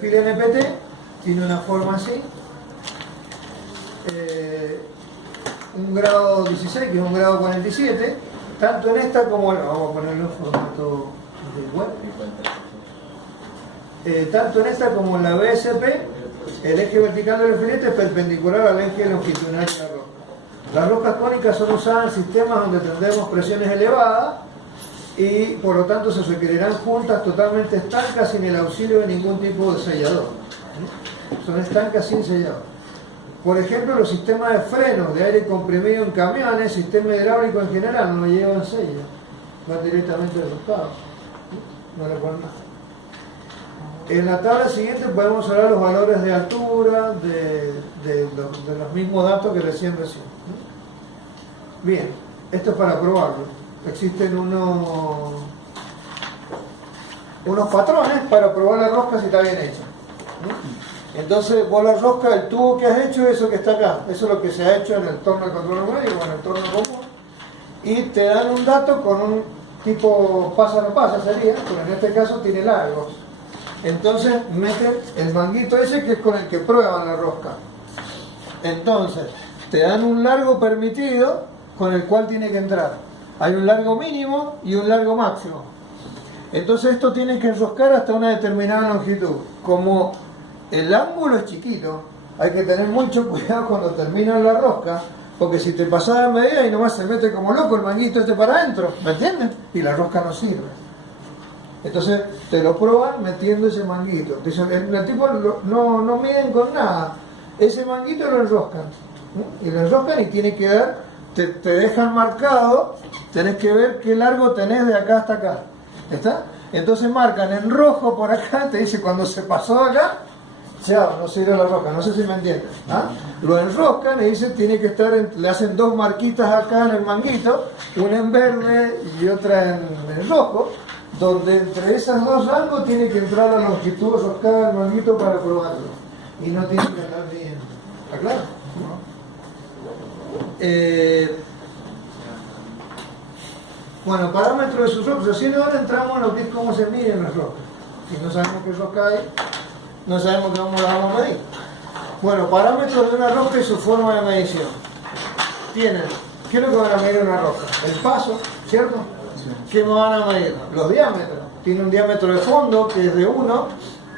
perfil NPT, tiene una forma así, un grado 16, que es un grado 47, tanto en esta como en, vamos a ponerlo en formato de web, tanto en esta como en la BSP, el eje vertical del filete es perpendicular al eje longitudinal de la rosca. Las roscas cónicas son usadas en sistemas donde tendremos presiones elevadas y por lo tanto se requerirán juntas totalmente estancas sin el auxilio de ningún tipo de sellador. Son estancas sin sellador. Por ejemplo, los sistemas de frenos de aire comprimido en camiones, sistema hidráulico en general, no llevan sello, va directamente enroscado, no le ponen nada. En la tabla siguiente podemos hablar los valores de altura, de los mismos datos que recién. Bien, esto es para probarlo. Existen unos patrones para probar la rosca si está bien hecha. Entonces, vos la rosca, el tubo que has hecho, eso que está acá, eso es lo que se ha hecho en el torno de control numérico o en el torno común, y te dan un dato con un tipo pasa no pasa sería, pero en este caso tiene largos. Entonces meten el manguito ese que es con el que prueban la rosca. Entonces te dan un largo permitido con el cual tiene que entrar. Hay un largo mínimo y un largo máximo. Entonces esto tiene que enroscar hasta una determinada longitud. Como el ángulo es chiquito, hay que tener mucho cuidado cuando terminan la rosca, porque si te pasas de medida y nomás se mete como loco el manguito este para adentro, ¿me entiendes? Y la rosca no sirve. Entonces te lo prueban metiendo ese manguito. El tipo no miden con nada. Ese manguito lo enroscan. Y lo enroscan y tiene que dar, te dejan marcado, tenés que ver qué largo tenés de acá hasta acá. ¿Está? Entonces marcan en rojo por acá, te dice cuando se pasó acá, chao, no sirve la rosca, no sé si me entienden. ¿Ah? Lo enroscan y dicen tiene que estar, le hacen dos marquitas acá en el manguito, una en verde y otra en rojo, donde entre esas dos rangos tiene que entrar la longitud roscada del manguito para probarlo. Y no tiene que andar bien. ¿Está claro? Bueno, parámetros de sus roscas. Recién ahora entramos en lo que es cómo se miden las roscas. Si no sabemos qué rosca hay, no sabemos cómo la vamos a medir. Bueno, parámetros de una rosca y su forma de medición. Tienen, ¿qué es lo que van a medir una rosca? El paso, ¿cierto? ¿Qué me van a medir? Los diámetros. Tiene un diámetro de fondo que es de 1,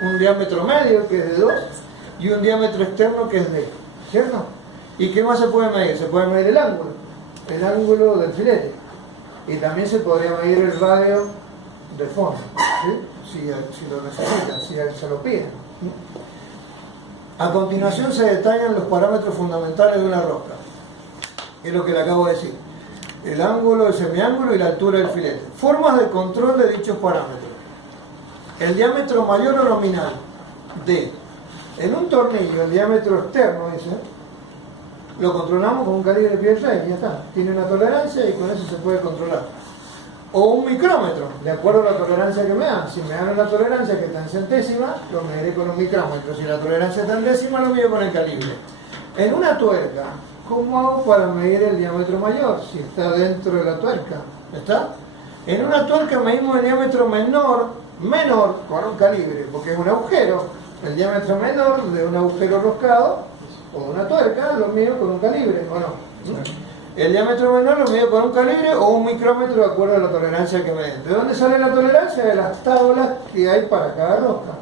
un diámetro medio que es de 2 y un diámetro externo que es de, ¿cierto? ¿Y qué más se puede medir? Se puede medir el ángulo del filete. Y también se podría medir el radio del fondo, ¿sí? Si lo necesitan, si se lo piden. A continuación se detallan los parámetros fundamentales de una rosca. Es lo que le acabo de decir. El ángulo, el semiángulo y la altura del filete. Formas de control de dichos parámetros. El diámetro mayor o nominal de, en un tornillo, el diámetro externo, dice, lo controlamos con un calibre pie 6, ya está. Tiene una tolerancia y con eso se puede controlar. O un micrómetro, de acuerdo a la tolerancia que me dan. Si me dan una tolerancia que está en centésima, lo mediré con un micrómetro. Si la tolerancia está en décima, lo mido con el calibre. En una tuerca, ¿cómo hago para medir el diámetro mayor? Si está dentro de la tuerca, ¿está? En una tuerca medimos el diámetro menor con un calibre, porque es un agujero. El diámetro menor de un agujero roscado o una tuerca lo mido con un calibre, ¿o no? El diámetro menor lo mido con un calibre o un micrómetro de acuerdo a la tolerancia que me den. ¿De dónde sale la tolerancia? De las tablas que hay para cada rosca.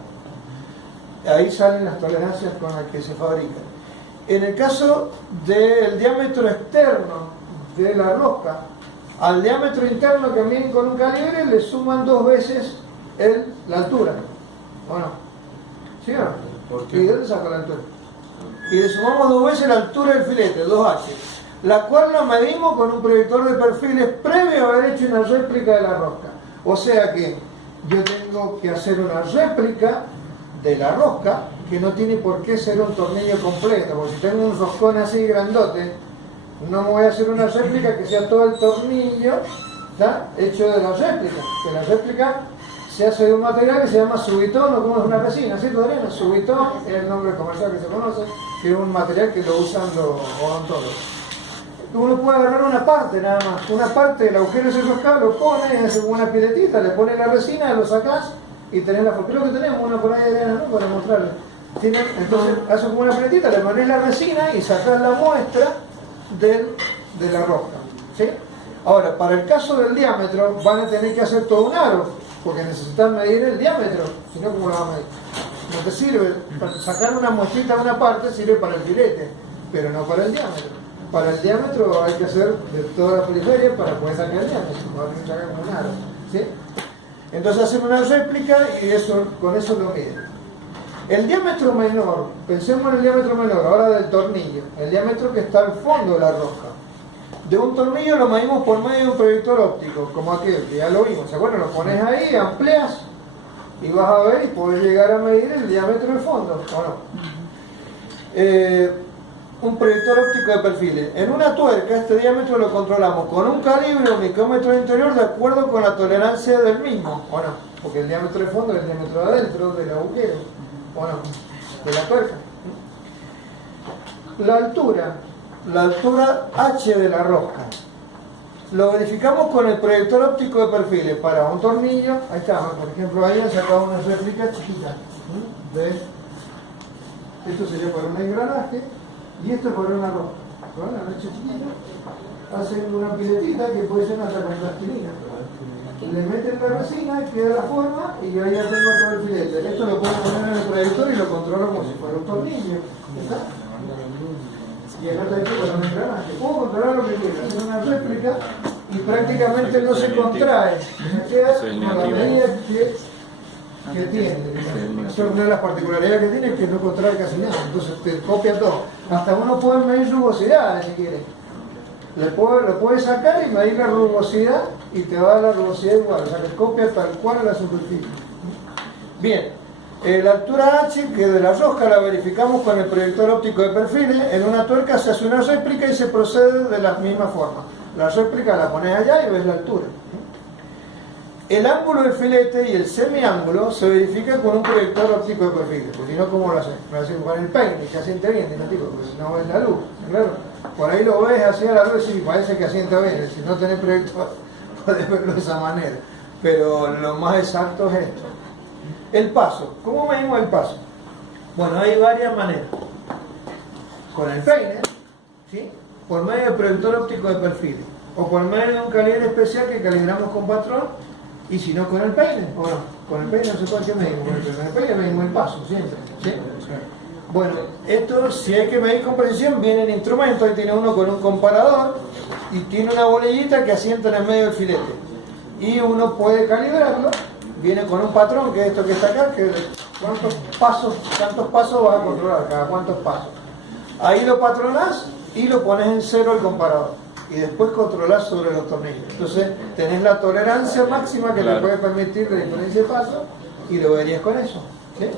Ahí salen las tolerancias con las que se fabrican. En el caso del diámetro externo de la rosca, al diámetro interno que miden con un calibre le suman 2 veces la altura, ¿o no? ¿Sí o no? ¿Por qué? ¿Y de dónde saca la altura? Y le sumamos 2 veces la altura del filete, 2H, la cual la medimos con un proyector de perfiles previo a haber hecho una réplica de la rosca. O sea que yo tengo que hacer una réplica de la rosca, que no tiene por qué ser un tornillo completo, porque si tengo un roscón así grandote, no me voy a hacer una réplica que sea todo el tornillo, ¿está? Hecho de la réplica, que la réplica se hace de un material que se llama subitón, o como es una resina, ¿sí, Adriana? Subitón es el nombre comercial que se conoce, que es un material que lo usan los odontólogos. Uno puede agarrar una parte nada más, una parte del agujero ese roscado, lo pone, hace como una piletita, le pone la resina, lo sacás y tenés la forma. Creo que tenemos una por ahí de arena, ¿no? Para mostrarles. Entonces haces como una paletita, le pones la resina y sacás la muestra de la rosca, ¿sí? Ahora, para el caso del diámetro, van a tener que hacer todo un aro, porque necesitan medir el diámetro, si no, ¿cómo lo van a medir? No te sirve, para sacar una muestrita de una parte sirve para el filete, pero no para el diámetro. Para el diámetro hay que hacer de toda la periferia para poder sacar el diámetro, no hay que sacar un aro, ¿sí? Entonces hacen una réplica y con eso lo miden. El diámetro menor, pensemos en el diámetro menor, ahora del tornillo, el diámetro que está al fondo de la rosca. De un tornillo lo medimos por medio de un proyector óptico, como aquel, que ya lo vimos. O sea, bueno, lo pones ahí, amplias y vas a ver y puedes llegar a medir el diámetro del fondo, ¿o no? Un proyector óptico de perfiles. En una tuerca este diámetro lo controlamos con un calibre o micrómetro interior de acuerdo con la tolerancia del mismo, ¿o no? Porque el diámetro de fondo es el diámetro de adentro del agujero, ¿o no? De la tuerca. La altura H de la rosca. Lo verificamos con el proyector óptico de perfiles para un tornillo. Ahí está, por ejemplo, ahí han sacado una réplica chiquita. ¿Ves? Esto sería para un engranaje y esto es para una rosca. Con una leche chiquita hacen una piletita que puede ser hasta con plastilina. Le meten la resina, queda la forma y yo ya tengo todo el filete. Esto lo puedo poner en el proyector y lo controlo como si fuera un tornillo. ¿Está? Y acá está hecho para un engranaje. Puedo controlar lo que quiera, hacer una réplica y prácticamente no se contrae. Se queda con la medida que tiene. Esa es una de las particularidades que tiene, que no contrae casi nada. Entonces te copia todo. Hasta uno puede medir rugosidades si quiere. Lo puedes sacar y medir la rugosidad y te va a dar la rugosidad igual. O sea que copia tal cual la superficie. Bien. La altura H, que de la rosca la verificamos con el proyector óptico de perfiles. En una tuerca se hace una réplica y se procede de la misma forma. La réplica la pones allá y ves la altura. El ángulo del filete y el semiángulo se verifica con un proyector óptico de perfiles. Pues si no, ¿cómo lo haces? Lo haces con el peine, que asiente bien, ¿no? Porque no ves la luz. Claro. Por ahí lo ves así a la luz y parece que asienta bien. Si no tenés proyector, podés verlo de esa manera. Pero lo más exacto es esto. El paso. ¿Cómo medimos el paso? Bueno, hay varias maneras. Con el peine, ¿sí? Por medio del proyector óptico de perfil, o por medio de un calibre especial que calibramos con patrón, y si no con el peine, o no, con el peine no sé cuál que medimos, con el peine medimos el paso siempre, ¿sí? Bueno, esto si hay que medir con precisión, viene el instrumento, ahí tiene uno con un comparador, y tiene una bolillita que asienta en el medio del filete, y uno puede calibrarlo. Viene con un patrón, que es esto que está acá, que cuántos pasos vas a controlar, cada cuántos pasos. Ahí lo patronás y lo pones en cero el comparador. Y después controlás sobre los tornillos. Entonces tenés la tolerancia máxima que le puede permitir la diferencia de pasos y lo verías con eso. ¿Sí?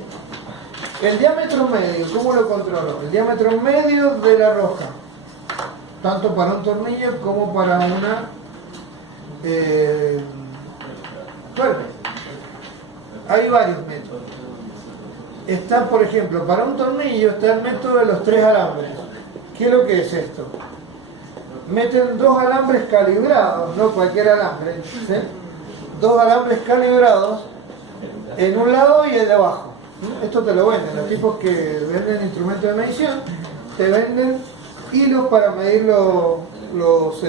El diámetro medio, ¿cómo lo controlo? El diámetro medio de la rosca. Tanto para un tornillo como para una tuerca. Hay varios métodos. Está, por ejemplo, para un tornillo está el método de los 3 alambres. ¿Qué es lo que es esto? Meten 2 alambres calibrados, no cualquier alambre, ¿sí? 2 alambres calibrados en un lado y el de abajo. Esto te lo venden, los tipos que venden instrumentos de medición, te venden hilos para medir los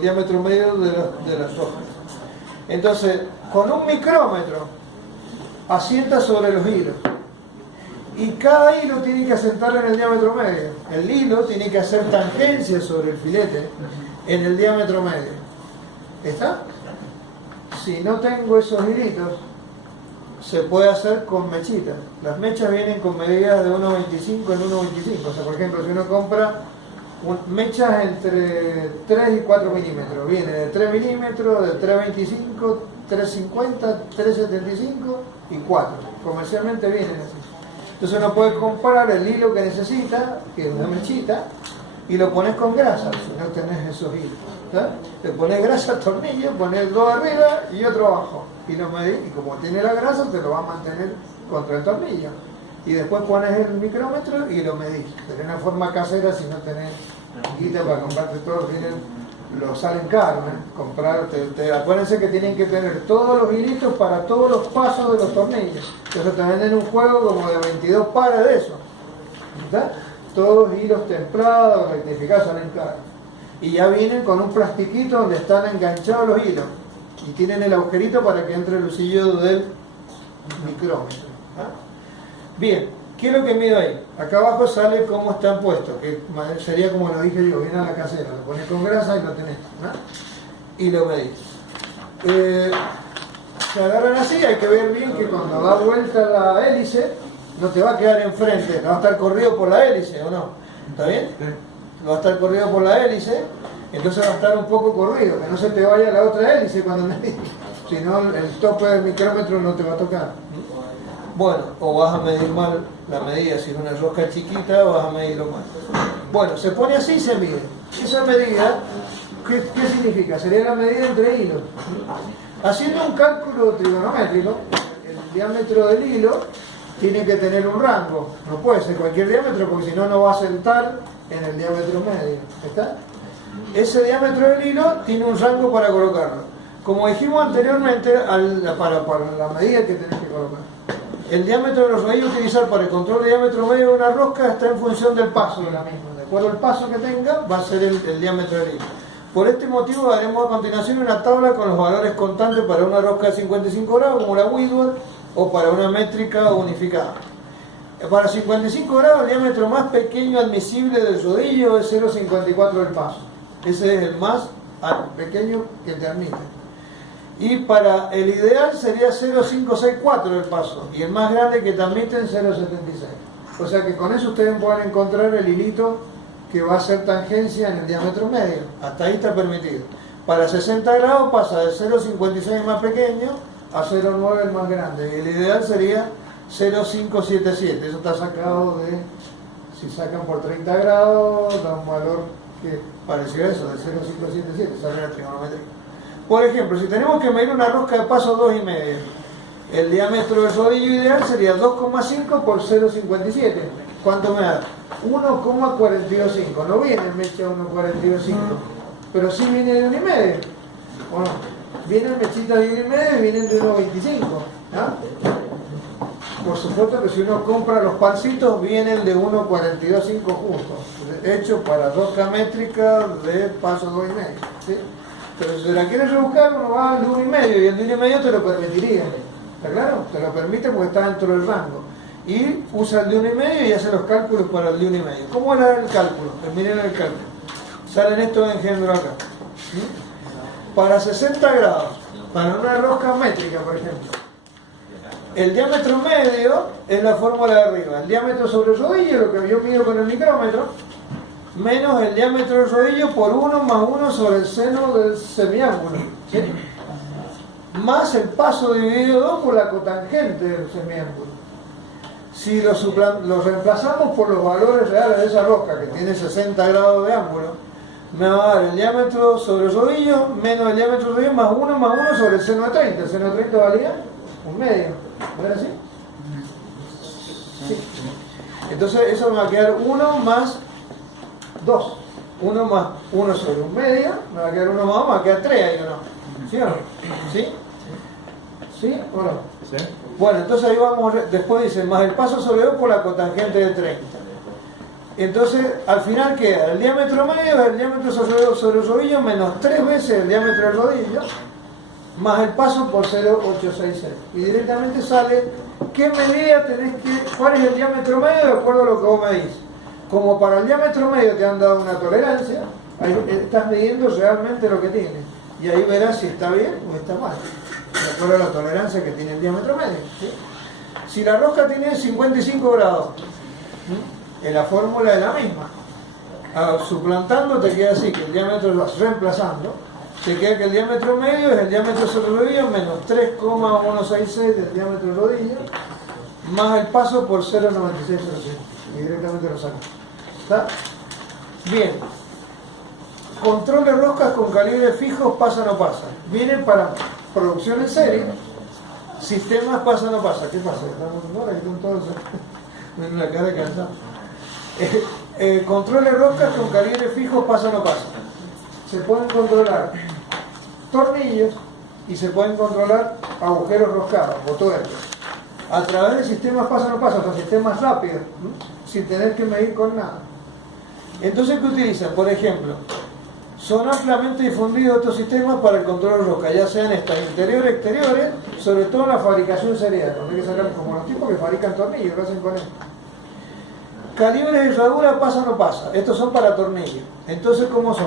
diámetros medios de las hojas. Entonces, con un micrómetro asienta sobre los hilos y cada hilo tiene que asentar en el diámetro medio. El hilo tiene que hacer tangencia sobre el filete en el diámetro medio. ¿Está? Si no tengo esos hilitos, se puede hacer con mechitas. Las mechas vienen con medidas de 1,25 en 1,25. O sea, por ejemplo, si uno compra mechas entre 3 y 4 milímetros, viene de 3 milímetros, de 3,25, 3,50, 3,75 y 4. Comercialmente vienen así. Entonces uno puede comprar el hilo que necesita, que es una mechita, y lo pones con grasa, si no tenés esos hilos. ¿Está? Le pones grasa al tornillo, pones 2 arriba y otro abajo, y lo medís, y como tiene la grasa, te lo va a mantener contra el tornillo. Y después pones el micrómetro y lo medís. Tenés una forma casera si no tenés guita para comprarte todo, vienen los salen caros, acuérdense que tienen que tener todos los hilitos para todos los pasos de los tornillos. Entonces te venden un juego como de 22 pares de eso, ¿está? Todos hilos templados, rectificados, salen caros. Y ya vienen con un plastiquito donde están enganchados los hilos y tienen el agujerito para que entre el lucillo del micrómetro. Bien, ¿qué es lo que mido ahí? Acá abajo sale cómo están puestos, que sería como lo dije yo, viene a la casera, lo pones con grasa y lo tenés, ¿no? Y lo medís. Se agarran así, hay que ver bien que cuando da vuelta la hélice, no te va a quedar enfrente, no va a estar corrido por la hélice, ¿o no? ¿Está bien? No va a estar corrido por la hélice, entonces va a estar un poco corrido, que no se te vaya la otra hélice cuando medís, si no el tope del micrómetro no te va a tocar. Bueno, o vas a medir mal la medida, si es una rosca chiquita vas a medirlo mal. Bueno, se pone así y se mide. Esa medida, ¿qué significa? Sería la medida entre hilos. Haciendo un cálculo trigonométrico, el diámetro del hilo tiene que tener un rango. No puede ser cualquier diámetro porque si no, no va a sentar en el diámetro medio. ¿Está? Ese diámetro del hilo tiene un rango para colocarlo. Como dijimos anteriormente, para la medida que tenés que colocar. El diámetro de los rodillos a utilizar para el control de diámetro medio de una rosca está en función del paso de la misma. De acuerdo al paso que tenga, va a ser el diámetro del hilo. Por este motivo haremos a continuación una tabla con los valores constantes para una rosca de 55 grados como la Whitworth o para una métrica unificada. Para 55 grados el diámetro más pequeño admisible del rodillo es 0,54 del paso. Ese es el más pequeño que te admite. Y para el ideal sería 0,564 el paso y el más grande que te admiten 0,76. O sea que con eso ustedes pueden encontrar el hilito que va a hacer tangencia en el diámetro medio. Hasta ahí está permitido. Para 60 grados pasa de 0,56 el más pequeño a 0,9 el más grande. Y el ideal sería 0,577. Eso está sacado de, si sacan por 30 grados, da un valor que pareció eso, de 0,577, sale la trigonometría. Por ejemplo, si tenemos que medir una rosca de paso 2,5, el diámetro del rodillo ideal sería 2,5 por 0,57. ¿Cuánto me da? 1,425. No viene mecha 1,425, pero sí viene de 1,5. ¿O no? Vienen mechitas de 1,5 y vienen de 1,25. Por supuesto que si uno compra los pancitos, vienen de 1,425 justo, hecho para rosca métrica de paso 2,5. ¿Sí? Pero si se la quieres rebuscar, uno va al de 1,5 y el de 1,5 te lo permitiría. ¿Está claro? Te lo permite porque está dentro del rango. Y usa el de 1,5 y hace los cálculos para el de 1,5. ¿Cómo era el cálculo? Pues miren el cálculo. Salen estos engendros acá. ¿Sí? Para 60 grados, para una rosca métrica, por ejemplo, el diámetro medio es la fórmula de arriba. El diámetro sobre el rodillo, lo que yo mido con el micrómetro, menos el diámetro del rodillo por 1 más 1 sobre el seno del semiángulo, ¿sí? Más el paso dividido 2 por la cotangente del semiángulo. Si lo reemplazamos por los valores reales de esa rosca, que tiene 60 grados de ángulo, me va a dar el diámetro sobre el rodillo menos el diámetro del rodillo más 1 sobre el seno de 30. El seno de 30 valía 1,5. ¿No era así? Sí. Entonces eso me va a quedar 1 más 2. 1 más 1 sobre 1,5. Me va a quedar 1 más 2, me va a quedar 3 ahí, ¿o no? ¿Sí o no? ¿Sí? ¿Sí o no? Sí. Bueno, entonces ahí vamos, después dice, más el paso sobre 2 por la cotangente de 30. Entonces, al final queda el diámetro medio, el diámetro sobre el rodillo, menos 3 veces el diámetro del rodillo, más el paso por 0,866. Y directamente sale qué medida tenés que, cuál es el diámetro medio de acuerdo a lo que vos medís. Como para el diámetro medio te han dado una tolerancia, ahí estás midiendo realmente lo que tiene. Y ahí verás si está bien o está mal, de acuerdo a la tolerancia que tiene el diámetro medio. ¿Sí? Si la rosca tiene 55 grados, en la fórmula es la misma. Suplantando te queda así, que el diámetro lo vas reemplazando. Te queda que el diámetro medio es el diámetro sobre el rodillo menos 3,166 del diámetro del rodillo, más el paso por 0,9605. Y directamente lo saco. ¿Está? Bien. Control de roscas con calibres fijos, pasa o no pasa. Vienen para producción en serie. Sistemas pasa o no pasa. ¿Qué pasa? Estamos en hora y con todo eso. En la cara cansada. Control de roscas con calibres fijos, pasa o no pasa. se pueden controlar tornillos y se pueden controlar agujeros roscados o tuercas a través de sistemas paso no paso, o sea, sistemas rápidos, sin tener que medir con nada. Entonces, ¿qué utilizan? Por ejemplo, son ampliamente difundidos estos sistemas para el control de rosca, ya sean estas interiores, exteriores, sobre todo en la fabricación serial, donde hay que sacar como los tipos que fabrican tornillos, lo hacen con esto. Calibres de herradura pasa o no pasa, estos son para tornillos. Entonces, ¿cómo son?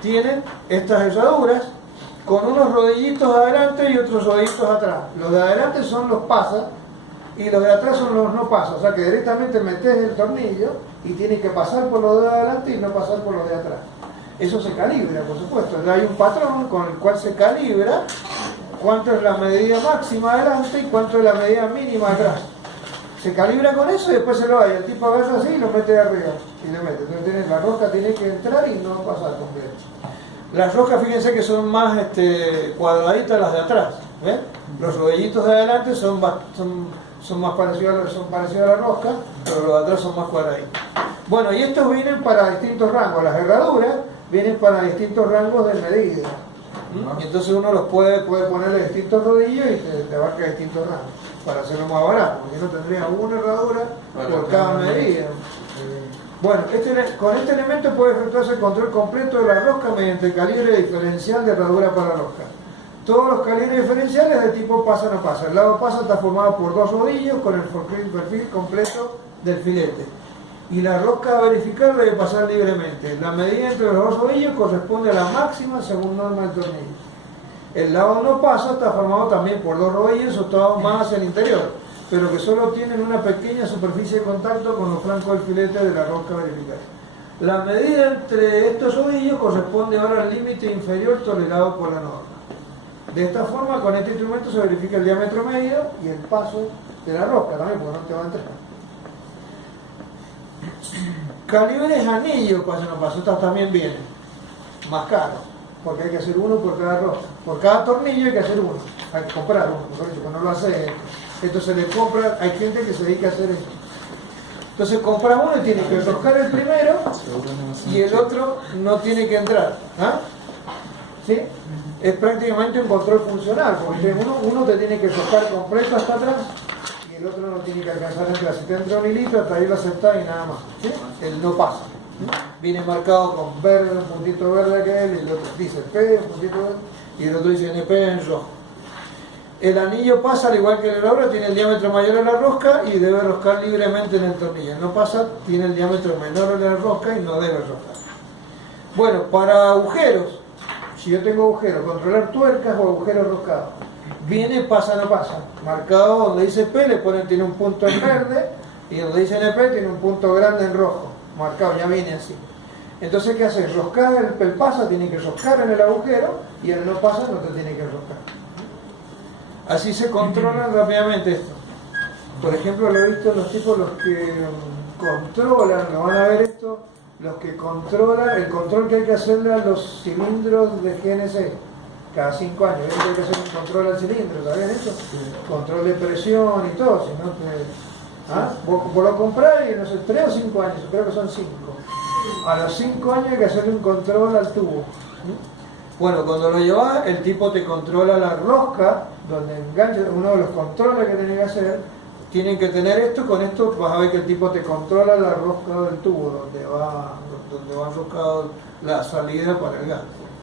Tienen estas herraduras con unos rodillitos adelante y otros rodillitos atrás. Los de adelante son los pasa y los de atrás son los no pasa, o sea que directamente metes el tornillo y tienes que pasar por los de adelante y no pasar por los de atrás. Eso se calibra, por supuesto. Hay un patrón con el cual se calibra cuánto es la medida máxima adelante y cuánto es la medida mínima atrás. Se calibra con eso y después se lo va. Y el tipo agarra así y lo mete de arriba. Y le mete. Entonces la rosca tiene que entrar y no pasar completo. Las roscas, fíjense que son más cuadraditas las de atrás. ¿Ven? Los rodillitos de adelante son más parecidos a la rosca, pero los de atrás son más cuadraditos. Bueno, y estos vienen para distintos rangos. Las herraduras vienen para distintos rangos de medida. Y entonces uno los puede ponerle distintos rodillos y te abarca distintos rangos para hacerlo más barato, porque no tendría una herradura por cada medida. Bueno, con este elemento puede efectuarse el control completo de la rosca mediante el calibre diferencial de herradura para rosca. Todos los calibres diferenciales de tipo pasa no pasa. El lado pasa está formado por dos rodillos con el perfil completo del filete. Y la rosca a verificar debe pasar libremente. La medida entre los dos rodillos corresponde a la máxima según norma del tornillo. El lado no pasa está formado también por dos rodillos soltados más hacia el interior, pero que solo tienen una pequeña superficie de contacto con los flancos del filete de la rosca verificada. La medida entre estos rodillos corresponde ahora al límite inferior tolerado por la norma. De esta forma, con este instrumento se verifica el diámetro medio y el paso de la rosca también, porque no te va a entrar. Calibres anillo, paso no paso, estas también vienen más caros, porque hay que hacer uno por cada rosca. Por cada tornillo hay que hacer uno, hay que comprar uno, por eso cuando lo hace esto se le compra, hay gente que se dedica a hacer esto. Entonces compras uno y tiene que enroscar el primero y el otro no tiene que entrar. ¿Ah? ¿Sí? Es prácticamente un control funcional, porque uno te tiene que enroscar completo hasta atrás y el otro no tiene que alcanzar a entrar. Si te entra un hilito, hasta ahí lo aceptás y nada más. ¿Sí? Él no pasa. Viene marcado con verde, un puntito verde aquel, y el otro dice P, un puntito verde, y el otro dice NP en rojo. El anillo pasa, al igual que el herradura, tiene el diámetro mayor de la rosca y debe roscar libremente en el tornillo. No pasa, tiene el diámetro menor de la rosca y no debe roscar. Bueno, para agujeros, si yo tengo agujeros, controlar tuercas o agujeros roscados, viene pasa no pasa, marcado donde dice P, tiene un punto en verde, y donde dice NP tiene un punto grande en rojo, marcado, ya viene así. Entonces, ¿qué haces? Roscar el pasa, tiene que roscar en el agujero, y el no pasa no te tiene que roscar. Así se controlan rápidamente esto. Por ejemplo, lo he visto en los tipos, los que controlan, lo van a ver esto, los que controlan, el control que hay que hacerle a los cilindros de GNC cada 5 años. Hay que hacer un control al cilindro, ¿sabían eso? Control de presión y todo, si no te... ¿Ah? Vos lo comprás y no sé, 3 o 5 años, creo que son 5. A los 5 años hay que hacerle un control al tubo. Bueno, cuando lo llevas, el tipo te controla la rosca, donde engancha, uno de los controles que tenés que hacer, tienen que tener esto, con esto vas a ver que el tipo te controla la rosca del tubo, donde va enroscado la salida para el gas.